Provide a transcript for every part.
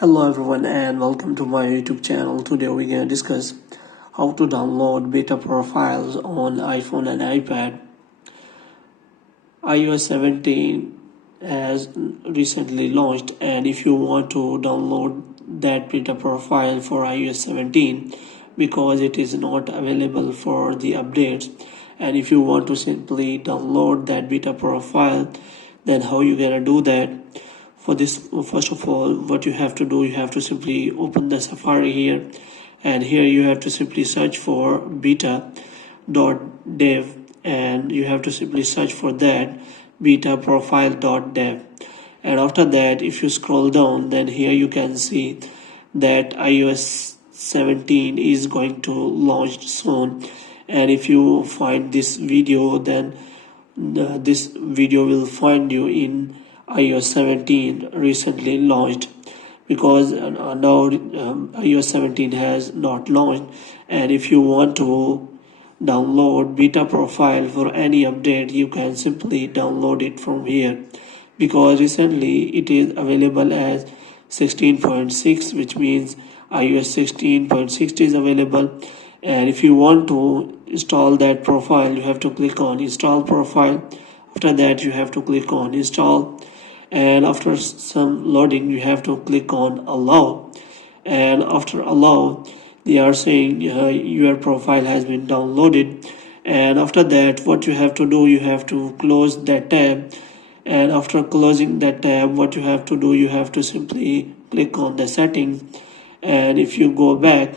Hello everyone and welcome to my YouTube channel. Today we're going to discuss how to download beta profiles on iPhone and iPad. iOS 17 has recently launched, and if you want to download that beta profile for iOS 17 because it is not available for the updates, and if you want to simply download that beta profile, then how you gonna do that? For this, first of all, what you have to do, you have to simply open the Safari here, and here you have to simply search for beta.dev, and you have to simply search for that beta profile.dev. And after that, if you scroll down, then here you can see that iOS 17 is going to launch soon. And if you find this video, then this video will find you in iOS 17 recently launched, because now iOS 17 has not launched. And if you want to download beta profile for any update, you can simply download it from here, because recently it is available as 16.6, which means iOS 16.6 is available. And if you want to install that profile, you have to click on install profile. After that, you have to click on install, and after some loading you have to click on allow. And after allow, they are saying your profile has been downloaded. And after that, what you have to do, you have to close that tab. And after closing that tab, what you have to do, you have to simply click on the settings. And if you go back,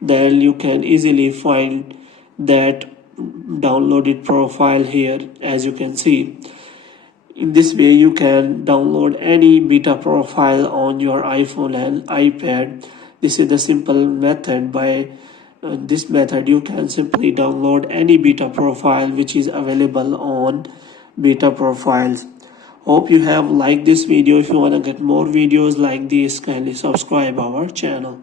then you can easily find that downloaded profile here, as you can see. In this way, you can download any beta profile on your iPhone and iPad. This is the simple method. By this method, you can simply download any beta profile which is available on beta profiles. Hope you have liked this video. If you want to get more videos like this, kindly subscribe our channel.